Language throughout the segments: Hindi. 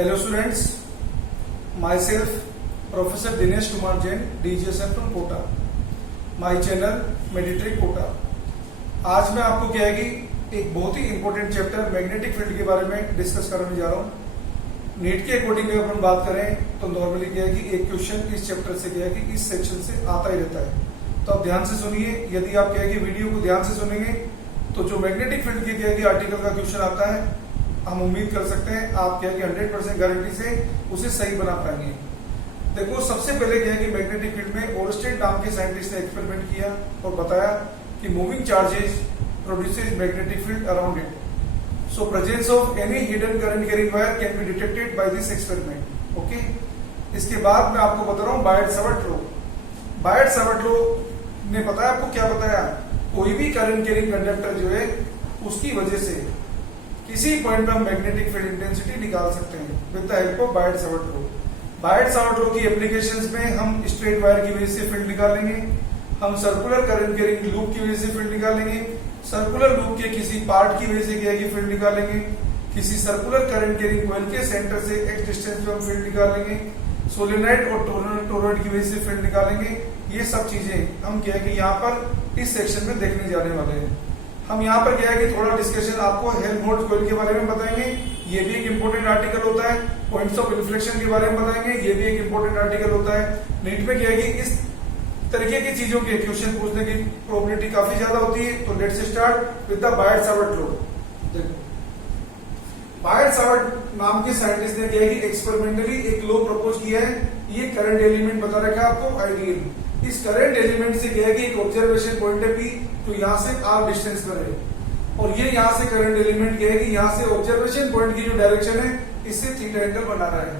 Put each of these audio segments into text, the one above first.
Hello students, myself Professor Dinesh Kumar Jain, DGSN from Kota. My channel Meditrick Kota. आज मैं आपको क्या है कि एक बहुत ही इंपॉर्टेंट चैप्टर मैग्नेटिक फील्ड के बारे में डिस्कस करने जा रहा हूँ। नीट के अकॉर्डिंग अगर अपन बात करें तो नॉर्मली क्या है कि एक क्वेश्चन इस चैप्टर से क्या है कि इस सेक्शन से आता ही रहता है। तो आप ध्यान से सुनिए, यदि आप क्या है कि वीडियो को ध्यान से सुनेंगे तो जो मैग्नेटिक फील्ड की क्या है कि आर्टिकल का क्वेश्चन आता है, हम उम्मीद कर सकते हैं आप क्या है कि 100% गारंटी से उसे सही बना पाएंगे। देखो, सबसे पहले क्या है कि मैग्नेटिक फील्ड में ओरस्टेड नाम के साइंटिस्ट ने एक्सपेरिमेंट किया और बताया कि moving charges produces magnetic field around it. So presence of any hidden current carrying wire can be detected by this experiment. Okay, इसके बाद मैं आपको बता रहा हूँ बायट-सावर्ट लॉ। बायट-सावर्ट लॉ ने बताया, आपको क्या बताया, कोई भी करंट कैरिंग कंडक्टर जो है उसकी वजह से किसी पॉइंट पर हम मैग्नेटिक फील्ड इंटेंसिटी निकाल सकते हैं with the help of Biot Savart law. Biot Savart law की एप्लीकेशंस में हम स्ट्रेट वायर की वजह से फील्ड निकालेंगे, हम सर्कुलर करंट कैरिंग लूप की वजह से फील्ड निकालेंगे, सर्कुलर लूप के किसी पार्ट की वजह से क्या है फील्ड निकालेंगे, किसी सर्कुलर करंट कैरिंग कॉइल के सेंटर से एक्स डिस्टेंस पे हम फील्ड निकालेंगे, सोलेनोइड और टोरॉइड की वजह से फील्ड निकालेंगे। ये सब चीजें हम क्या है कि यहाँ पर इस सेक्शन में देखने जाने वाले हैं। हम यहाँ पर क्या है कि थोड़ा डिस्कशन आपको हेल्महोल्ट्ज कॉइल के बारे में बताएंगे, ये भी एक इंपॉर्टेंट आर्टिकल होता है। पॉइंट्स ऑफ इन्फ्लेक्शन के बारे में बताएंगे, ये भी एक इंपॉर्टेंट आर्टिकल होता है। नीट में क्या है कि इस तरीके की चीजों के क्वेश्चन पूछने की प्रोबेबिलिटी काफी ज्यादा होती है। तो let's start with the Biot Savart law. देखो, बायट-सावर्ट नाम के साइंटिस्ट ने क्या है कि एक्सपेरिमेंटली एक लॉ प्रपोज किया है। ये करंट एलिमेंट बता रखा है आपको, आइडियल। इस करंट एलिमेंट से क्या है कि एक ऑब्जर्वेशन पॉइंट है P, तो यहाँ से R डिस्टेंस पर है और ये यहाँ से करंट एलिमेंट क्या है कि यहाँ से ऑब्जर्वेशन पॉइंट की जो डायरेक्शन है इससे थीटा एंगल बना रहा है।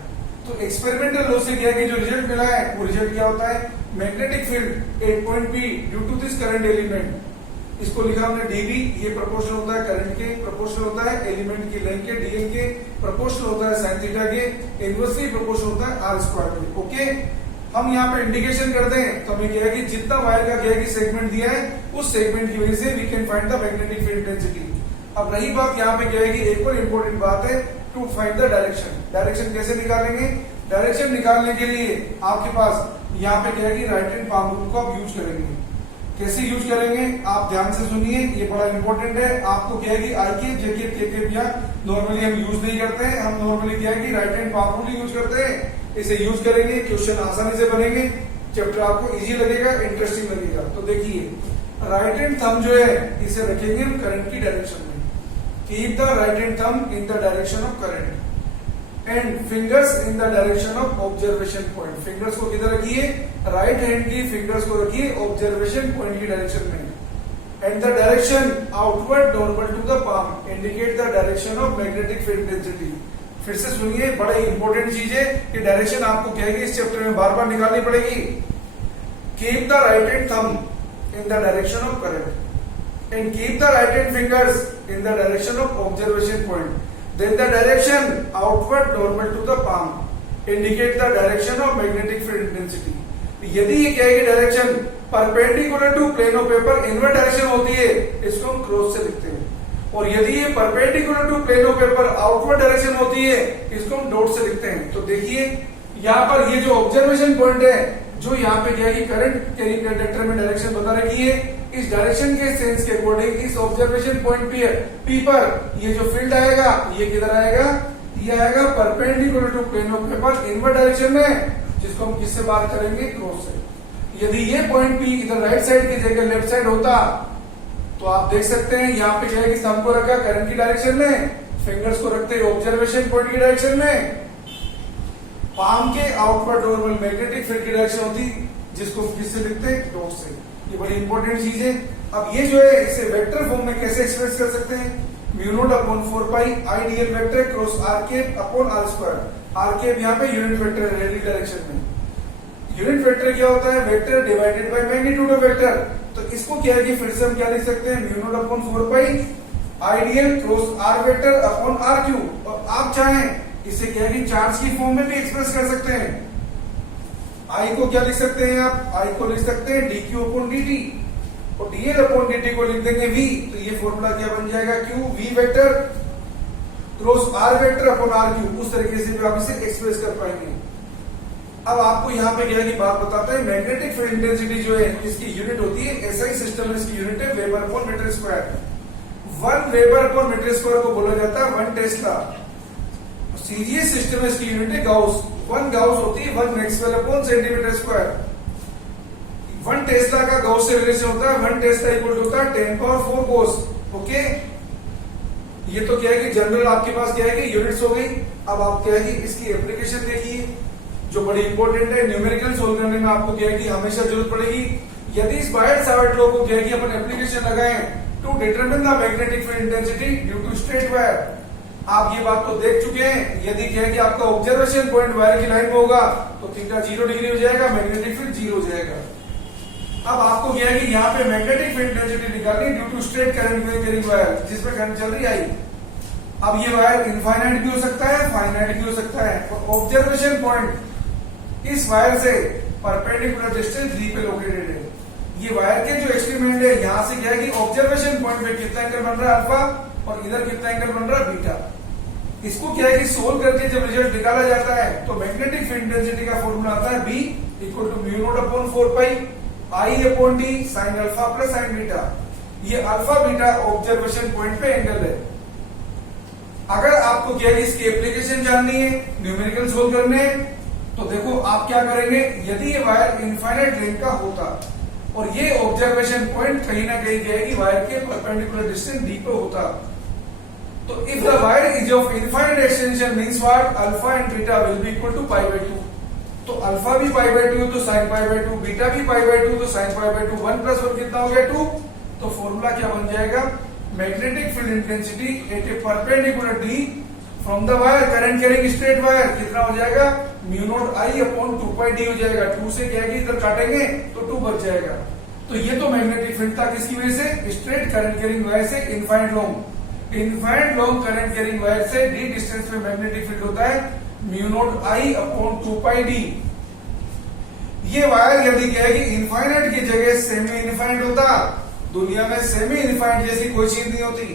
तो एक्सपेरिमेंटल लॉ से क्या है कि जो रिजल्ट मिला है वो रिजल्ट क्या होता है, magnetic field at point P due to this current element, इसको लिखा हमने dB, ये प्रोपोर्शनल होता है करंट के, प्रोपोर्शनल होता है एलिमेंट की लेंथ के dl के, प्रोपोर्शनल होता है sin थीटा के, इनवर्सली प्रोपोर्शनल होता है r स्क्वायर के। ओके, हम यहाँ पे इंडिकेशन कर दें तो हमें क्या है कि जितना वायर का क्या है कि सेगमेंट दिया है उस सेगमेंट की वजह से we can find the magnetic field intensity. अब रही बात यहाँ पे क्या है कि एक और इम्पोर्टेंट बात है, to find the direction. Direction कैसे निकालेंगे? डायरेक्शन निकालने के लिए आपके पास यहाँ पे क्या है कि राइट हैंड पाम रूल को आप यूज करेंगे। कैसे यूज करेंगे आप ध्यान से सुनिए, ये बड़ा इंपॉर्टेंट है। आपको क्या है कि आई के जेके के नॉर्मली हम यूज नहीं करते हैं, हम नॉर्मली क्या है कि right hand palm rule use करते हैं। इसे यूज करेंगे, क्वेश्चन आसानी से बनेंगे, चैप्टर आपको इजी लगेगा, इंटरेस्टिंग लगेगा। तो देखिए, राइट हैंड थंब जो है इसे रखेंगे हम करंट की डायरेक्शन में। Keep the right hand thumb in the direction of current and fingers in the direction of observation point. Fingers को किधर रखिए, राइट हैंड की फिंगर्स को रखिए ऑब्जर्वेशन पॉइंट की डायरेक्शन में। And the direction outward normal to the palm indicate the direction of magnetic field intensity. फिर से सुनिए, बड़ा इंपॉर्टेंट चीज है कि डायरेक्शन आपको क्या है कि इस चैप्टर में बार बार निकालनी पड़ेगी। Keep the right hand thumb in the direction of current and keep the right hand fingers in the direction of observation point, then the direction outward normal to the palm indicate the direction of magnetic field intensity. यदि ये क्या है कि direction perpendicular to plane of paper inward direction होती है, इसको हम क्रॉस से लिखते हैं, और यदि ये perpendicular to plane of paper outward direction होती है, इसको हम डॉट से लिखते हैं। तो देखिए, यहाँ पर ये जो ऑब्जर्वेशन पॉइंट है, जो यहाँ पे क्या है कि करंट कैरिंग कंडक्टर में डायरेक्शन बता रखी है, इस डायरेक्शन के सेंस के अकॉर्डिंग इस ऑब्जर्वेशन पॉइंट P पर ये जो फील्ड आएगा, ये किधर आएगा, ये आएगा perpendicular to plane of paper inward direction में, जिसको हम किससे बात करेंगे, क्रॉस से। यदि ये पॉइंट P इधर राइट साइड की जगह लेफ्ट साइड होता तो आप देख सकते हैं यहाँ पे क्या है कि थंब को रखा करंट की डायरेक्शन में, फिंगर्स को रखते हैं ऑब्जर्वेशन पॉइंट की डायरेक्शन में, पाम के आउटवर्ड नॉर्मल मैग्नेटिक फील्ड की डायरेक्शन होती, जिसको किससे लिखते हैं, डॉट से। ये बड़ी इंपॉर्टेंट चीज है। अब ये जो है इसे वेक्टर फॉर्म में कैसे एक्सप्रेस कर सकते हैं, mu naught upon 4 pi I DL vector cross r cap upon r square. R cap यहाँ पे यूनिट वेक्टर है रेडियल डायरेक्शन में। यूनिट वेक्टर क्या होता है, vector divided by magnitude of vector. तो इसको क्या है कि फिर से हम क्या लिख सकते हैं, mu naught upon 4 pi I DL cross r vector upon r cube. और आप चाहें इसे क्या है कि चार्ज की फॉर्म में भी एक्सप्रेस कर सकते हैं। आई को क्या लिख सकते हैं आप, आई को लिख सकते हैं D Q upon D T, और डीएल अपॉन डी टी को लिख देंगे वी। तो ये फॉर्मूला क्या बन जाएगा, q v vector. Cross r vector upon r cube, उस तरीके से भी आप इसे एक्सप्रेस कर पाएंगे। अब आपको यहाँ पे क्या की बात बताता है, मैग्नेटिक फील्ड इंटेंसिटी जो है इसकी यूनिट होती है एसआई सिस्टम में, इसकी यूनिट है weber per metre square. 1 weber per metre square को बोला जाता है 1 टेस्ला। सीरीज सिस्टम में इसकी यूनिट है गाउस। 1 गाउस होती है 1 Maxwell upon centimetre square. 1 Tesla का गाउस से रिलेशन होता है 1 टेस्ला इक्वल टू होता है 10⁴ कोस। ओके, ये तो क्या है कि जनरल आपके पास क्या है कि यूनिट्स हो गई। अब आप क्या है कि इसकी एप्लीकेशन देखिए जो बड़ी इंपॉर्टेंट है, न्यूमेरिकल सोल्व करने में आपको क्या है कि हमेशा जरूरत पड़ेगी। यदि इस बायट-सावर्ट लॉ को क्या है कि अपन एप्लीकेशन लगाएं to determine the magnetic field intensity due to straight wire, आप ये बात तो देख चुके हैं। यदि क्या है कि आपका ऑब्जर्वेशन पॉइंट वायर की लाइन में होगा तो थीटा 0 डिग्री हो जाएगा, मैग्नेटिक फील्ड 0 हो जाएगा। अब आपको क्या है कि यहाँ पे मैग्नेटिक फील्ड इंटेंसिटी निकालनी due to straight current carrying wire, जिसमें करंट चल रही आई। अब ये वायर इनफाइनाइट भी हो सकता है, फाइनाइट भी हो सकता है। ऑब्जर्वेशन पॉइंट इस वायर से परपेंडिकुलर डिस्टेंस d पे लोकेटेड है। ये वायर के जो एक्सट्रीम एंड है, यहाँ से क्या है कि ऑब्जर्वेशन पॉइंट पे कितना एंगल बन रहा है अल्फा, और इधर कितना एंगल बन रहा है बीटा। इसको क्या है कि सोल्व करके जब रिजल्ट निकाला जाता है तो मैग्नेटिक फील्ड इंटेंसिटी का फॉर्मूला आता है B equal to mu naught upon 4 pi I upon D sine alpha plus sine beta. ये अल्फा बीटा ऑब्जर्वेशन पॉइंट पे एंगल है। अगर आपको क्या है इसकी एप्लीकेशन जाननी है, न्यूमेरिकल सोल्व करने हैं, तो देखो आप क्या करेंगे, यदि ये वायर इनफाइनाइट लेंथ का होता और ये ऑब्जर्वेशन पॉइंट कहीं ना कहीं क्या है कि वायर के परपेंडिकुलर डिस्टेंस d पे होता, तो if the wire is of infinite extension means what, alpha and beta will be equal to π/2। तो अल्फा भी π/2 तो साइन π/2, बीटा भी π/2 तो साइन π/2, 1 + 1 कितना हो गया 2। तो फॉर्मूला क्या बन जाएगा, magnetic field intensity at A perpendicular d from the wire current carrying straight wire कितना हो जाएगा, mu not I upon 2πd हो जाएगा। 2 से क्या है कि इधर काटेंगे तो 2 बच जाएगा। तो ये तो मैग्नेटिक फील्ड था किसकी वजह से, स्ट्रेट करंट कैरिंग वायर से infinite long current carrying wire से d डिस्टेंस में मैग्नेटिक फील्ड होता है mu not I upon 2πd। ये वायर यदि क्या है कि इनफाइनाइट की जगह सेमी इनफाइनाइट होता, दुनिया में सेमी इनफाइनाइट जैसी कोई चीज नहीं होती।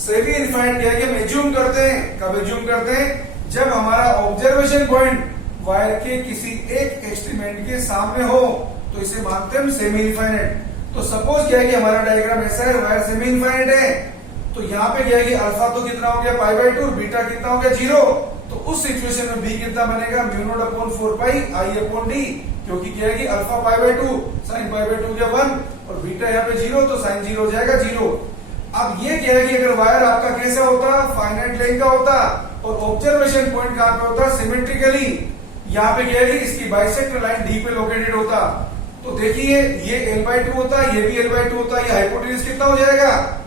सेमी इनफाइनाइट क्या है कि हम एज्यूम करते हैं, कब एज्यूम करते हैं, जब हमारा ऑब्जर्वेशन पॉइंट वायर के किसी एक एक्सट्रीमेंट के सामने हो तो इसे मानते हैं सेमी इनफाइनाइट। तो सपोज क्या है कि हमारा डायग्राम ऐसा है, वायर सेमी इनफाइनाइट है, तो यहाँ पे क्या है कि अल्फा तो कितना हो गया π/2 और बीटा कितना हो गया 0। तो उस सिचुएशन में b कितना बनेगा, mu naught upon 4 pi I upon d, क्योंकि क्या है कि अल्फा π/2 साइन π/2 क्या 1 और बीटा यहाँ पे 0, तो साइन 0 हो जाएगा 0। अब ये क्या है कि अगर वायर आपका कैसा होता, फाइनाइट लेंथ का होता और ऑब्जर्वेशन पॉइंट कहां पे होता, सिमेट्रिकली यहाँ पे क्या है कि इसकी बाइसेक्टर लाइन d पे लोकेटेड होता, तो देखिए ये l/2 होता, ये भी l/2 होता, ये हाइपोटेन्यूज कितना हो जाएगा,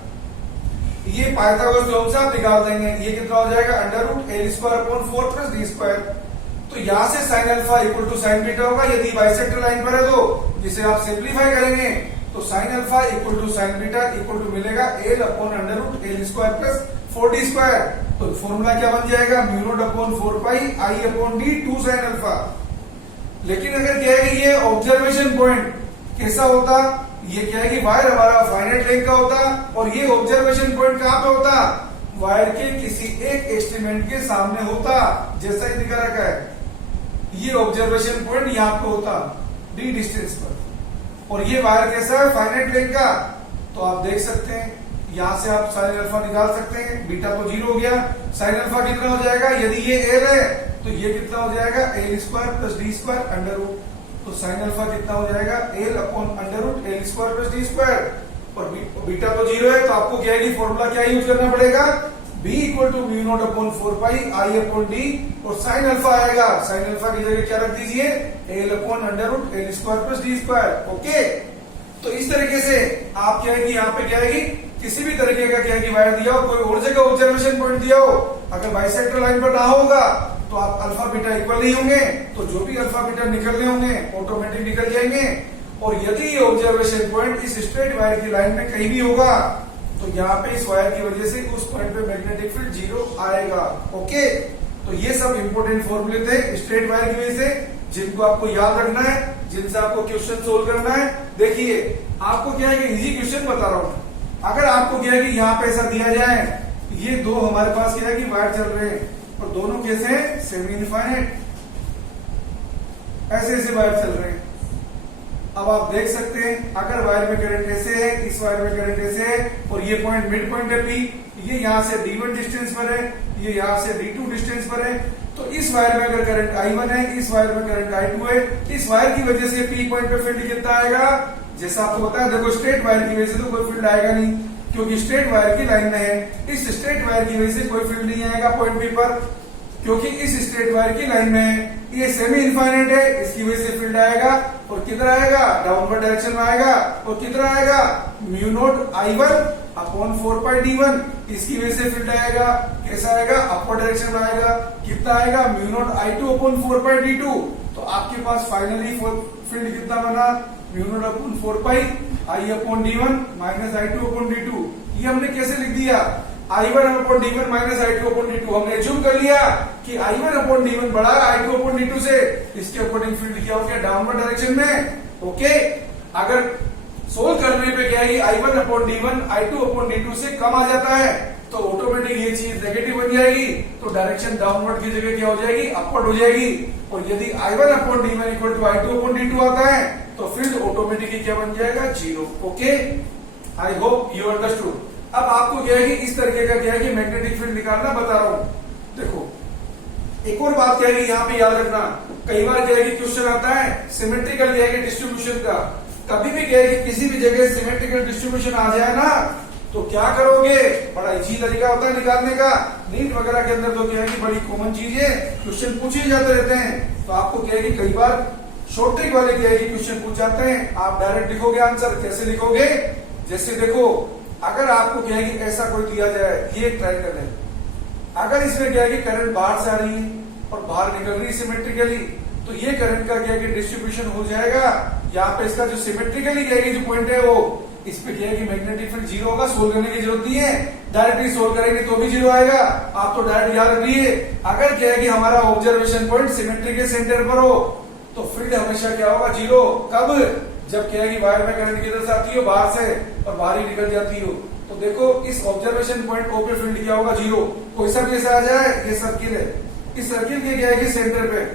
ये पाइथागोरस थ्योरम से आप निकाल देंगे, ये कितना हो जाएगा √L² + d²। तो यहाँ से sine alpha equal to sine beta होगा यदि बाइसेक्टर लाइन पर है, तो जिसे आप सिंप्लीफाई करेंगे तो sine alpha equal to sine beta equal to मिलेगा L अपॉन √L² + 4d²। तो फॉर्मूला क्या बन जाएगा, mu naught upon 4 pi I upon d 2 sine alpha. लेकिन अगर क्या है कि ये ऑब्जर्वेशन पॉइंट कैसा होता, ये क्या है कि वायर हमारा फाइनाइट लेंथ का होता और ये ऑब्जर्वेशन पॉइंट कहां पे होता, वायर के किसी एक एक्सट्रीमेंट के सामने होता, जैसा ही दिखा रखा है। ये ऑब्जर्वेशन पॉइंट यहाँ पे होता d डिस्टेंस पर, और ये वायर कैसा है, फाइनाइट लेंथ का। तो आप देख सकते हैं यहां से आप साइन अल्फा निकाल सकते हैं, बीटा तो 0 हो गया, साइन अल्फा कितना हो जाएगा, यदि ये L है तो ये कितना हो जाएगा L² + d²। तो साइन अल्फा कितना हो जाएगा L अपॉन √L² + d², और बीटा तो 0 है, तो आपको क्या है कि फॉर्मूला क्या यूज करना पड़ेगा, b equal to mu naught upon 4 pi I upon d, और साइन अल्फा आएगा, साइन अल्फा की जगह क्या रख दीजिए L upon √L² + d²। Okay, तो इस तरीके से आप क्या है कि यहाँ पे क्या है कि किसी भी तरीके का क्या है कि वायर दिया हो, कोई और जगह ऑब्जर्वेशन पॉइंट दिया हो, अगर बाइसेक्टर लाइन पर ना होगा तो आप अल्फा बीटा इक्वल नहीं होंगे, तो जो भी अल्फा बीटा निकलने होंगे ऑटोमेटिक निकल जाएंगे। और यदि ये ऑब्जर्वेशन पॉइंट इस स्ट्रेट वायर की लाइन में कहीं भी होगा तो यहाँ पे इस वायर की वजह से उस पॉइंट पे मैग्नेटिक फील्ड 0 आएगा। ओके, तो ये सब इंपोर्टेंट फॉर्मूले थे स्ट्रेट वायर की वजह से, जिनको आपको याद रखना है, जिनसे आपको क्वेश्चन सोल्व करना है। देखिए आपको क्या है कि इजी क्वेश्चन बता रहा हूं, अगर आपको क्या है कि यहाँ पे ऐसा दिया जाए, ये दो हमारे पास क्या है कि वायर चल रहे हैं और दोनों कैसे हैं, सेमी इनफाइनाइट, ऐसे ऐसे वायर चल रहे हैं। अब आप देख सकते हैं अगर वायर में करंट ऐसे है, इस वायर में करंट ऐसे है और ये पॉइंट मिड पॉइंट है P, ये यहां से D1 डिस्टेंस पर है, ये यहां से D2 डिस्टेंस पर है, तो इस वायर में अगर करंट I1 है, इस वायर में करंट I2 है, इस वायर की वजह से P पॉइंट पे फील्ड कितना आएगा, जैसा आपको बताया देखो स्ट्रेट वायर की वजह से तो कोई फील्ड आएगा नहीं क्योंकि स्ट्रेट वायर की लाइन में है, इस स्ट्रेट वायर की वजह से कोई फील्ड नहीं आएगा पॉइंट P पर क्योंकि इस स्ट्रेट वायर की लाइन में है, ये सेमी इनफाइनाइट है, इसकी वजह से फील्ड आएगा और किधर आएगा, डाउनवर्ड डायरेक्शन में आएगा और किधर आएगा, mu naught I1 upon 4πD1, इसकी वजह से फील्ड आएगा, कैसा आएगा, अपवर्ड डायरेक्शन में आएगा, कितना आएगा, mu naught I2 upon 4πD2, तो आपके पास फाइनली फील्ड कितना बना, mu naught upon 4π I upon D1 minus I2 upon D2। ये हमने कैसे लिख दिया, I1 upon D1 minus I2 upon D2, हमने एज्यूम कर लिया कि I1 अपॉन D1 बड़ा I2 अपॉन D2 से, इसके अकॉर्डिंग फील्ड क्या हो गया, डाउनवर्ड डायरेक्शन में। ओके, अगर सोल्व करने पे क्या है, I1 upon D1 I2 upon D2 से कम आ जाता है तो ऑटोमेटिक ये चीज नेगेटिव बन जाएगी, तो डायरेक्शन डाउनवर्ड की जगह क्या हो जाएगी, अपवर्ड हो जाएगी। और यदि I1 upon D1 equal to I2 upon D2 आता है तो फील्ड ऑटोमेटिकली क्या बन जाएगा, 0। Okay, I hope you understood. अब आपको क्या है कि इस तरीके का क्या है कि मैग्नेटिक फील्ड निकालना बता रहा हूं। देखो एक और बात क्या है कि यहाँ पे याद रखना, कई बार क्या है कि क्वेश्चन आता है सिमेट्रिकल क्या है कि डिस्ट्रीब्यूशन का, कभी भी क्या है कि किसी भी जगह सिमेट्रिकल डिस्ट्रीब्यूशन आ जाए ना तो क्या करोगे, बड़ा इजी तरीका होता है निकालने का। नीट वगैरह के अंदर तो क्या है कि बड़ी कॉमन चीज है, क्वेश्चन पूछे जाते रहते हैं, तो आपको क्या है कि कई बार शॉर्ट ट्रिक वाले क्या है कि क्वेश्चन पूछ जाते हैं, आप डायरेक्ट लिखोगे आंसर, कैसे लिखोगे, जैसे देखो अगर आपको क्या है कि ऐसा कोई दिया जाए, ये एक ट्रायंगल है, अगर इसमें क्या है कि करंट बाहर से आ रही है और बाहर निकल रही है सिमेट्रिकली, तो ये करंट का क्या है कि डिस्ट्रीब्यूशन हो जाएगा। यहाँ पे इसका जो सिमेट्रिकली क्या है कि जो पॉइंट है वो इस पे क्या है कि मैग्नेटिक फील्ड 0 होगा, सोल्व करने की जरूरत नहीं है, डायरेक्टली सोल्व करेंगे तो भी 0 आएगा। आप तो डायरेक्ट याद रखिए, अगर क्या है कि हमारा ऑब्जर्वेशन पॉइंट सिमेट्री के सेंटर पर हो तो फील्ड हमेशा क्या होगा, 0। कब, जब क्या है कि वायर में करंट किधर से आती हो, बाहर से, और बाहर ही निकल जाती हो। तो देखो इस ऑब्जर्वेशन पॉइंट ओ पे फील्ड क्या होगा, 0। कोई सा भी ऐसा आ जाए, ये सर्किल है, इस सर्किल के क्या है कि सेंटर पे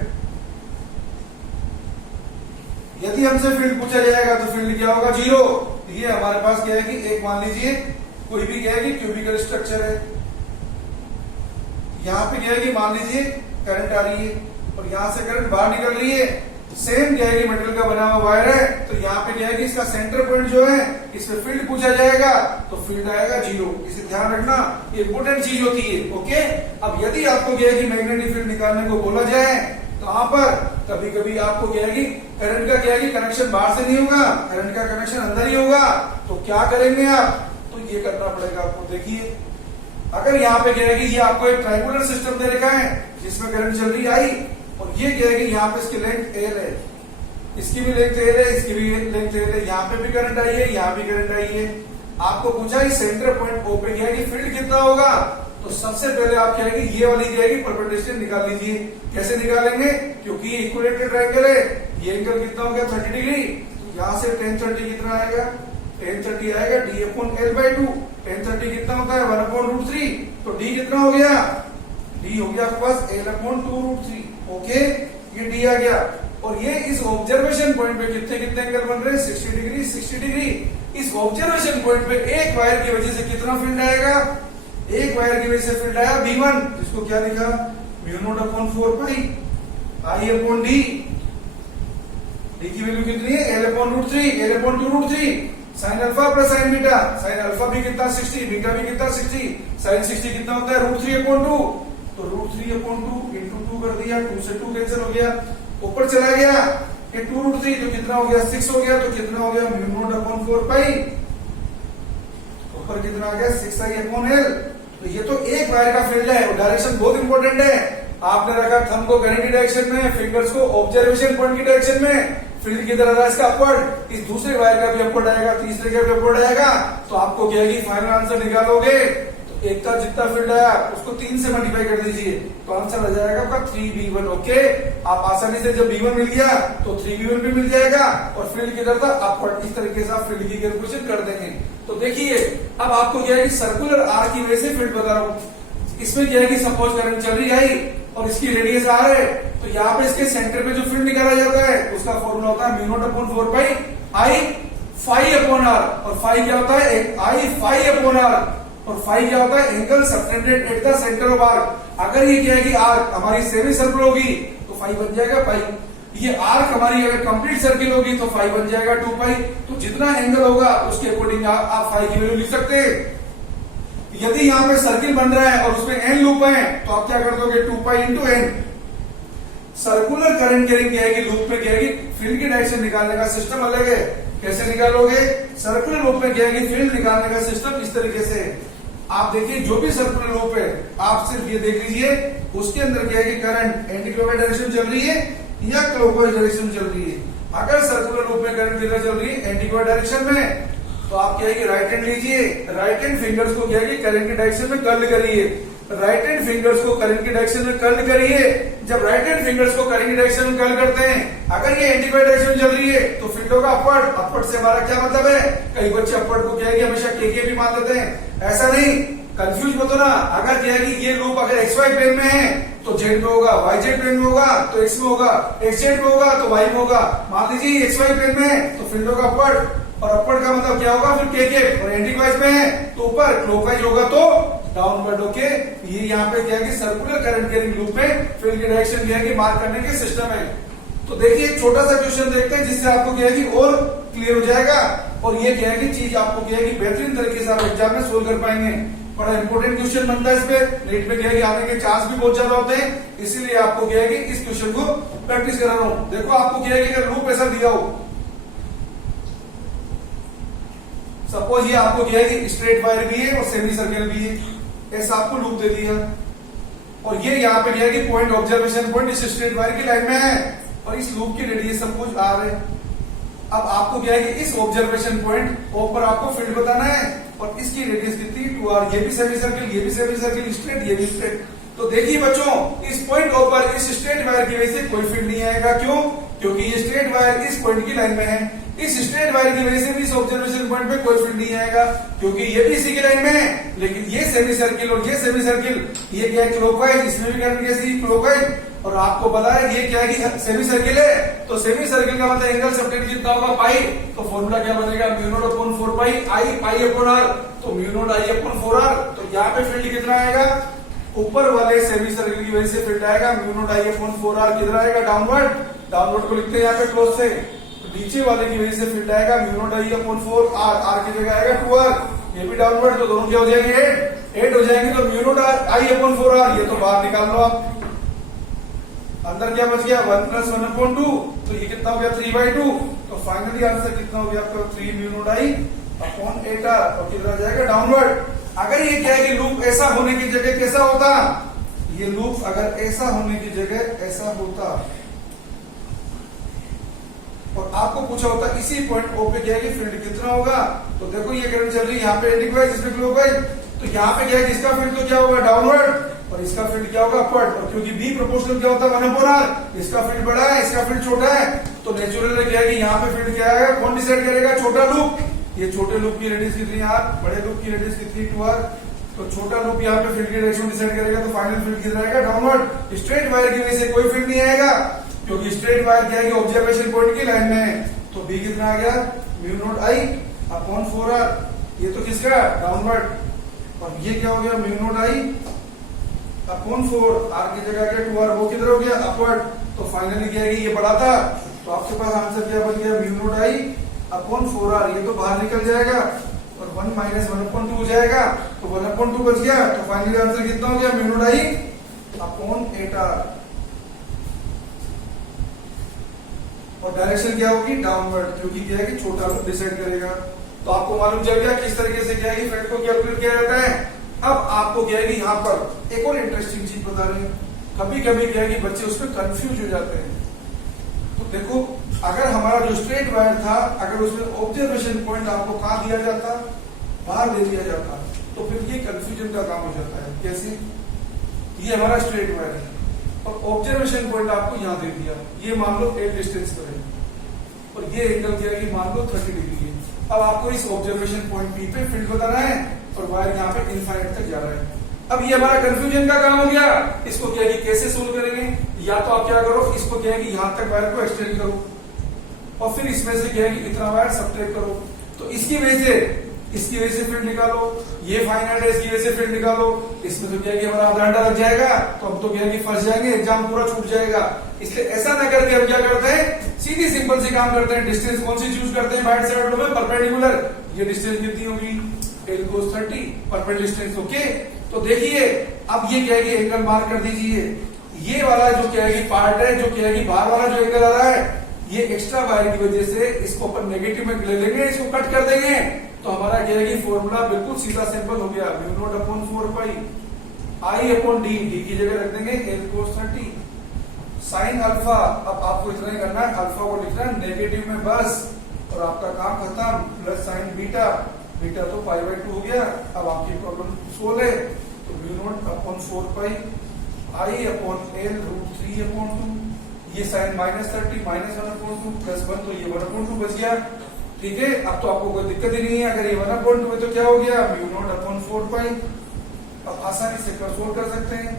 यदि हमसे फील्ड पूछा जाएगा तो फील्ड क्या होगा, 0। ये हमारे पास क्या है कि एक मान लीजिए कोई भी क्या है कि क्यूबिकल स्ट्रक्चर है, यहाँ पे क्या है कि मान लीजिए करंट आ रही है और यहां से करंट बाहर निकल रही है, सेम क्या है कि मेटल का बना हुआ वायर है, तो यहाँ पे क्या है कि इसका सेंटर पॉइंट जो है इसमें फील्ड पूछा जाएगा तो फील्ड आएगा 0। इसे ध्यान रखना, ये इंपोर्टेंट चीज होती है। ओके, अब यदि आपको क्या है कि मैग्नेटिक फील्ड निकालने को बोला जाए तो यहाँ पर कभी कभी आपको क्या है कि करंट का क्या है कि कनेक्शन बाहर से नहीं होगा, करंट का कनेक्शन अंदर ही होगा, तो क्या करेंगे आप, तो ये करना पड़ेगा आपको। देखिए अगर यहाँ पे क्या है कि ये आपको एक ट्रायंगुलर सिस्टम दे रखा है जिसमें करंट चल रही आई, और ये क्या है कि यहाँ पे इसकी लेंथ L है, इसकी भी लेंथ L है, इसकी भी लेंथ L है, यहाँ पे भी करंट आई है, यहाँ भी करंट आई है। आपको पूछा इस सेंटर पॉइंट O पे क्या है कि फील्ड कितना होगा, तो सबसे पहले आप क्या है कि ये वाली क्या है कि परपेंडिकुलर निकाल लीजिए। कैसे निकालेंगे, क्योंकि ये इक्विलेटरल ट्रायंगल है, ये एंगल कितना हो गया 30 डिग्री, तो यहाँ से tan 30 कितना आएगा, tan 30 आएगा d अपॉन L/2। tan 30 कितना होता है 1/√3, तो d कितना हो गया, d हो गया आपके पास L अपॉन 2√3। ओके, ये d आ गया, और ये इस ऑब्जर्वेशन पॉइंट पे कितने कितने एंगल बन रहे हैं, 60 डिग्री 60 डिग्री। इस ऑब्जर्वेशन पॉइंट पे एक वायर की वजह से कितना फील्ड आएगा, एक वायर की वजह से फील्ड आया V1, जिसको क्या लिखा, mu naught upon 4π I upon d, d की वैल्यू कितनी है L upon √3, L upon 2√3, sine alpha plus sine beta, sine alpha भी कितना 60, बीटा भी कितना 60, साइन 60 कितना होता है √3 अपॉन 2, तो √3 अपॉन 2 इंटू 2 कर दिया, 2 से 2 कैंसिल हो गया, ऊपर चला गया, ये 2√3 तो कितना हो गया 6 हो गया, तो कितना हो गया म्यू नॉट अपॉन 4π, ऊपर कितना आ गया 6I अपॉन L। तो ये तो एक वायर का फील्ड है, और डायरेक्शन बहुत इंपॉर्टेंट है। आपने रखा थंब को करंट की डायरेक्शन में, फिंगर्स को ऑब्जर्वेशन पॉइंट की डायरेक्शन में, फील्ड किधर आ रहा है इसका अपवर्ड, इस दूसरे वायर का भी अपवर्ड आएगा, तीसरे का भी अपवर्ड आएगा, तो आपको क्या है कि फाइनल आंसर निकालोगे तो एक का जितना फील्ड आया उसको 3 से मल्टीप्लाई कर दीजिए, तो आंसर आ जाएगा आपका 3v1। ओके, आप आसानी से जब v1 मिल गया तो 3v1 भी मिल जाएगा, और फील्ड किधर था अपवर्ड। इस तरीके से आप फील्ड की कैलकुलेशन कर देंगे। तो देखिए अब आपको क्या है कि सर्कुलर आर की वजह से फील्ड बता रहा हूं। इसमें क्या है कि सपोज करंट चल रही है और इसकी रेडियस आर है, तो यहाँ पे इसके सेंटर पे जो फील्ड निकाला जाता है उसका फॉर्मूला होता है mu naught upon 4 pi I phi upon r. और फाई क्या होता है आई फाई अपॉन आर, और फाई क्या होता है angle subtended at the centre of arc. अगर ये क्या है कि आर्क हमारी सेमी सर्कल होगी तो फाई बन जाएगा पाई, ये आर्क हमारी अगर कंप्लीट सर्किल होगी तो फाई बन जाएगा 2 पाई। तो जितना एंगल होगा उसके अकॉर्डिंग आप फाई की वैल्यू लिख सकते हैं। यदि यहाँ पे सर्किल बन रहा है और उसमें एन लूप है तो आप क्या कर दोगे 2 pi into n. Circular current carrying क्या है कि लूप में क्या है कि फील्ड की डायरेक्शन निकालने का सिस्टम अलग है। कैसे निकालोगे? सर्कुलर लूप में क्या है कि फील्ड निकालने का सिस्टम इस तरीके से। आप देखिए जो भी सर्कुलर लूप है आप सिर्फ ये देख लीजिए उसके अंदर क्या है कि करंट एंटी क्लॉकवाइज डायरेक्शन चल रही है या क्लॉकवाइज डायरेक्शन चल रही है। अगर सर्कुलर लूप में करंट किधर चल रही है एंटी क्लॉकवाइज डायरेक्शन में, तो आप क्या है कि राइट हैंड लीजिए, राइट हैंड फिंगर्स को क्या है कि करंट की डायरेक्शन में कर्ल करिए। राइट हैंड फिंगर्स को करंट की डायरेक्शन में कर्ल करिए। जब राइट हैंड फिंगर्स को करंट की डायरेक्शन में कर्ल करते हैं, अगर ये एंटी क्लॉकवाइज डायरेक्शन चल रही है तो फील्ड होगा अपवर्ड। अपवर्ड से हमारा क्या मतलब है? कई बच्चे अपवर्ड को क्या है कि हमेशा के भी मान लेते हैं, ऐसा नहीं, कंफ्यूज मत होना। अगर क्या है कि ये लूप अगर एक्स वाई प्लेन में है तो जेड में होगा, वाई जेड प्लेन में होगा तो एक्स में होगा, एक्स जेड में होगा तो वाई में होगा। मान लीजिए एक्स वाई प्लेन में है तो फील्ड होगा अपवर्ड, और अपवर्ड का मतलब क्या होगा फिर के, और एंटी क्लॉकवाइज में है तो ऊपर, क्लॉकवाइज होगा तो डाउनवर्ड। ओके, ये यहाँ पे क्या है कि सर्कुलर करंट कैरिंग लूप में फील्ड की डायरेक्शन क्या है कि मार्क करने के सिस्टम है। तो देखिए एक छोटा सा क्वेश्चन देखते हैं जिससे आपको क्या है कि और क्लियर हो जाएगा, और ये क्या है कि चीज आपको क्या है कि बेहतरीन तरीके से आप एग्जाम में सोल्व कर पाएंगे। बड़ा इंपॉर्टेंट क्वेश्चन बनता है, इसमें नेट में क्या है कि आने के चांस भी बहुत ज्यादा होते हैं, इसीलिए आपको क्या है कि इस क्वेश्चन को प्रैक्टिस करा रहा हूं। देखो आपको क्या है कि अगर लूप ऐसा दिया हो, सपोज ये आपको क्या है कि स्ट्रेट वायर भी है और सेमी सर्कल भी है, ऐसा आपको लूप दे दिया, और ये यहाँ पे क्या है कि पॉइंट ऑब्जर्वेशन पॉइंट इस स्ट्रेट वायर की लाइन में है, और इस लूप की रेडियस सपोज आर है। अब आपको क्या है कि इस ऑब्जर्वेशन पॉइंट पर आपको फील्ड बताना है, और इसकी रेडियस कितनी 2r। ये भी सेमी सर्कल, ये भी सेमी सर्कल, स्ट्रेट, ये भी स्ट्रेट। तो देखिए बच्चों इस पॉइंट पर इस स्ट्रेट वायर की वजह से कोई फील्ड नहीं आएगा। क्यों? क्योंकि ये स्ट्रेट वायर इस पॉइंट की लाइन में है। इस स्ट्रेट वायर की वजह से भी इस ऑब्जर्वेशन पॉइंट पे कोई फील्ड नहीं आएगा, क्योंकि ये भी इसी की लाइन में है। लेकिन ये सेमी सर्किल और ये सेमी सर्किल, ये क्या है क्लॉकवाइज, इसमें भी करंट कैसी क्लॉकवाइज। और आपको पता है ये क्या है कि सेमी सर्किल है, तो सेमी सर्किल का मतलब एंगल सबटेंडेड कितना होगा पाई। तो फॉर्मूला क्या बनेगा mu naught upon 4 pi I pi upon r. तो mu naught I upon 4r। तो यहाँ पे फील्ड कितना आएगा? ऊपर वाले सेमी सर्किल की वजह से फील्ड आएगा mu naught I upon 4r। किधर आएगा? डाउनवर्ड। डाउनवर्ड को लिखते हैं यहाँ पे क्लोज से। नीचे वाले की वजह से फील्ड आएगा mu naught I upon 4r। r की जगह आएगा 2r। ये भी डाउनवर्ड, तो दोनों क्या हो जाएंगे 8 हो जाएंगे। तो mu naught I upon 4r ये तो बाहर निकाल लो आप। अंदर क्या बच गया 1 + 1/2। तो ये कितना हो गया 3/2। तो फाइनली आंसर कितना हो गया आपका 3 mu naught I upon 8r। और किधर आ जाएगा? डाउनवर्ड। अगर ये क्या है कि लूप ऐसा होने की जगह कैसा होता, ये लूप अगर ऐसा होने की जगह ऐसा होता, और आपको पूछा होता इसी पॉइंट ओ पे क्या है कि फील्ड कितना होगा, तो देखो ये करंट चल रही है यहाँ पे एंटी क्लॉकवाइज, इसमें क्लॉकवाइज। तो यहाँ पे क्या है कि इसका फील्ड तो क्या होगा डाउनवर्ड, और इसका फील्ड क्या होगा अपवर्ड। और क्योंकि बी प्रोपोर्शनल क्या होता है 1/r, इसका फील्ड बड़ा है इसका फील्ड छोटा है, तो नेचुरल क्या है कि यहाँ पे फील्ड क्या आएगा, कौन डिसाइड करेगा? छोटा लूप। ये छोटे लूप की रेडियस कितनी है, बड़े लूप की रेडियस कितनी 2r। तो छोटा लूप यहाँ पे फील्ड की डायरेक्शन डिसाइड करेगा, तो फाइनल फील्ड कितना आएगा? डाउनवर्ड। स्ट्रेट वायर की वजह से कोई फील्ड नहीं आएगा, क्योंकि स्ट्रेट वायर क्या है कि ऑब्जर्वेशन पॉइंट की लाइन में है। तो बी कितना आ गया mu naught I upon 4r। ये तो किसका? डाउनवर्ड। और ये क्या हो गया mu naught I upon 4, r की जगह क्या 2r, वो किधर हो गया अपवर्ड। तो फाइनली क्या है कि ये बड़ा था, तो आपके पास आंसर क्या बन गया mu naught I upon 4r। ये तो बाहर निकल जाएगा और 1 - 1/2 हो जाएगा, तो 1/2 बच गया। तो फाइनली आंसर कितना हो गया mu naught I upon 8r। और डायरेक्शन क्या होगी? डाउनवर्ड, क्योंकि क्या है कि छोटा लूप डिसाइड करेगा। तो आपको मालूम चल गया किस तरीके से क्या है कि फील्ड को कैलकुलेट किया जाता है। अब आपको क्या है कि यहाँ पर एक और इंटरेस्टिंग चीज बता रहे हैं। कभी कभी क्या है कि बच्चे उसमें कंफ्यूज हो जाते हैं। तो देखो अगर हमारा जो स्ट्रेट वायर था, अगर उसमें ऑब्जर्वेशन पॉइंट आपको कहाँ दिया जाता, बाहर दे दिया जाता, तो फिर ये कंफ्यूजन का काम हो जाता है। कैसे? ये हमारा स्ट्रेट वायर है और ऑब्जर्वेशन पॉइंट आपको यहां दे दिया, ये मान लो एल डिस्टेंस पर है और ये एंगल क्या है कि मान लो 30 डिग्री है। अब आपको इस ऑब्जर्वेशन पॉइंट पी पे फील्ड बताना है और वायर यहाँ पे इनफाइनाइट तक जा रहा है। अब ये हमारा कंफ्यूजन का काम हो गया। इसको क्या है कि कैसे सोल्व करेंगे? या तो आप क्या करो, इसको क्या है कि यहां तक वायर को एक्सटेंड करो और फिर इसमें से क्या है कि इतना वायर सब्ट्रैक्ट करो, तो इसकी वजह से फील्ड निकालो। ये फाइनाइट है, इसकी वजह से फील्ड निकालो। इसमें तो क्या है कि हमारा आधा घंटा लग जाएगा, तो हम तो क्या है कि फंस जाएंगे, एग्जाम पूरा छूट जाएगा। इसलिए ऐसा ना करके हम क्या करते हैं, सीधी सिंपल से काम करते हैं। डिस्टेंस कौन सी चूज करते हैं? बाइट साइड में परपेंडिकुलर। ये डिस्टेंस कितनी होगी? L cos 30 perpendicular distance. Okay, तो देखिए अब ये क्या है कि एंगल मार्क कर दीजिए। ये वाला जो क्या है कि पार्ट है, जो क्या है कि बाहर वाला जो एंगल आ रहा है, ये एक्स्ट्रा वायर की वजह से इसको अपन नेगेटिव में ले लेंगे, इसको कट कर देंगे, तो हमारा क्या है कि फॉर्मूला बिल्कुल सीधा सिंपल हो गया। म्यू नॉट अपॉन 4 पाई आई अपॉन डी, डी की जगह रख देंगे एल cos 30 साइन अल्फा। अब आपको इतना ही करना है, अल्फा को लिखना है नेगेटिव में बस, और आपका काम खत्म। प्लस साइन बीटा, बीटा तो पाई बाई 2 हो गया। अब आपकी प्रॉब्लम सोल्व है, तो म्यू नॉट अपॉन 4 पाई आई अपॉन एल रूट 3 अपॉन 2, ये साइन -30 -1 अपॉन 2 प्लस 1, तो ये 1 अपॉन 2 बच गया। ठीक है, अब तो आपको कोई दिक्कत ही नहीं है। अगर ये 1 अपॉन 2 है तो क्या हो गया? म्यू नॉट अपॉन 4 पाई। अब आसानी से सोल्व कर सकते हैं।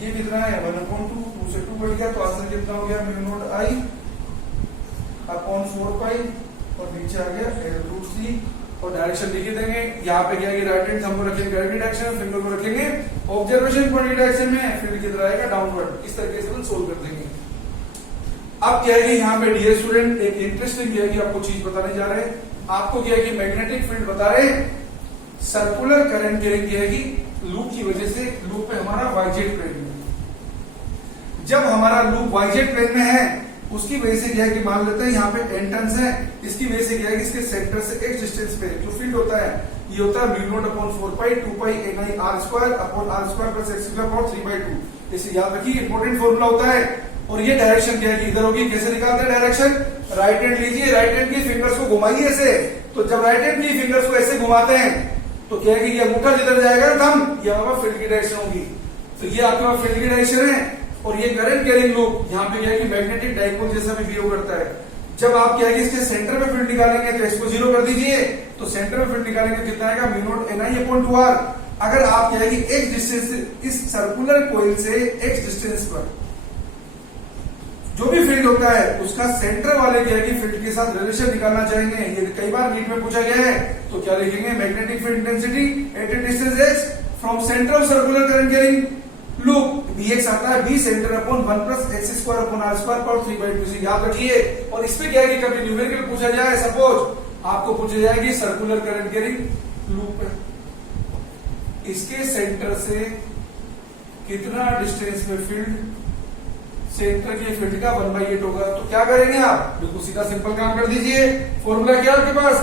ये कितना है? 1 अपॉन 2 से 2 बढ़ गया, तो आंसर कितना हो गया? म्यू नॉट आई अपॉन 4 पाई और नीचे आ गया एल रूट 3, और डायरेक्शन लिख देंगे। यहाँ पे क्या है कि राइट हैंड थंब को रखेंगे ग्रेविटी डायरेक्शन, फिंगर को रखेंगे ऑब्जर्वेशन पॉइंट की डायरेक्शन में, फील्ड किधर आएगा? डाउनवर्ड। इस तरीके से हम सोल्व कर देंगे। अब क्या है कि यहाँ पे डियर स्टूडेंट एक इंटरेस्टिंग क्या है कि आपको चीज बताने जा रहे हैं। आपको क्या है कि मैग्नेटिक फील्ड बता रहे हैं, सर्कुलर करंट कैरिंग क्या है कि लूप की वजह से, लूप पे हमारा वाईजेड प्लेन में, जब हमारा लूप वाईजेड प्लेन में है, उसकी वजह से क्या है कि मान लेते हैं यहाँ पे n टर्न्स है, इसकी वजह से क्या है कि इसके सेंटर से x डिस्टेंस पे जो फील्ड होता है, ये होता है म्यू नॉट अपॉन 4 पाई 2 पाई ni r square upon r square plus x square upon 3/2। इसे याद रखिए, इंपॉर्टेंट फॉर्मूला होता है। और ये डायरेक्शन क्या है कि इधर होगी। कैसे निकालते हैं डायरेक्शन? राइट हैंड लीजिए, राइट हैंड की फिंगर्स को घुमाइए ऐसे, तो जब राइट हैंड की फिंगर्स को ऐसे घुमाते हैं तो क्या है कि ये अंगूठा जिधर जाएगा ना थंब, ये हमारा फील्ड की डायरेक्शन होगी। तो ये आपके पास फील्ड की डायरेक्शन है। और ये करंट कैरिंग लूप यहाँ पे क्या है कि मैग्नेटिक डाइपोल जैसा भी बिहेव करता है। जब आप क्या है कि इसके सेंटर में फील्ड निकालेंगे तो इसको 0 कर दीजिए, तो सेंटर में फील्ड निकालेंगे कितना आएगा? Mu naught ni upon 2r। अगर आप क्या है कि x डिस्टेंस, इस सर्कुलर कोइल से x डिस्टेंस पर जो भी फील्ड होता है उसका सेंटर वाले क्या है कि फील्ड के साथ रिलेशन निकालना चाहेंगे, ये कई बार नीट में पूछा गया है, तो क्या लिखेंगे? Magnetic field intensity at A distance x from centre of circular current carrying loop bx आता है b centre upon 1 plus x square upon r square power 3/2 से याद रखिए। और इसमें क्या है कि कभी न्यूमेरिकल पूछा जाए, सपोज आपको पूछा जाएगी सर्कुलर करंट कैरिंग लूप है, इसके सेंटर से कितना डिस्टेंस में फील्ड, सेंटर के फील्ड का 1/8 होगा, तो क्या करेंगे आप? बिल्कुल सीधा सिंपल काम कर दीजिए। फॉर्मूला क्या आपके पास?